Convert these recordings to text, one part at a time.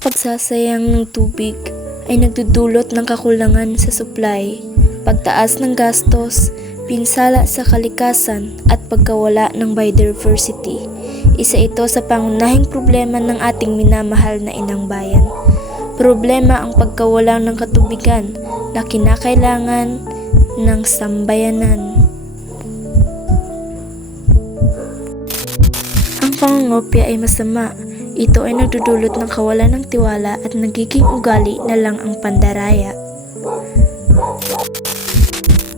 pagsasayang ng tubig ay nagdudulot ng kakulangan sa supply, pagtaas ng gastos, pinsala sa kalikasan at pagkawala ng biodiversity. Isa ito sa pangunahing problema ng ating minamahal na inang bayan. Problema ang pagkawala ng katubigan na kinakailangan ng sambayanan. Ang pangungopia ay masama. Ito ay nagdudulot ng kawalan ng tiwala at nagiging ugali na lang ang pandaraya.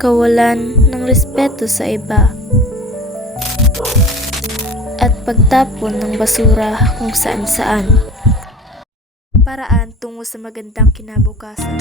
Kawalan ng respeto sa iba at pagtapon ng basura kung saan-saan. Paraan tungo sa magandang kinabukasan.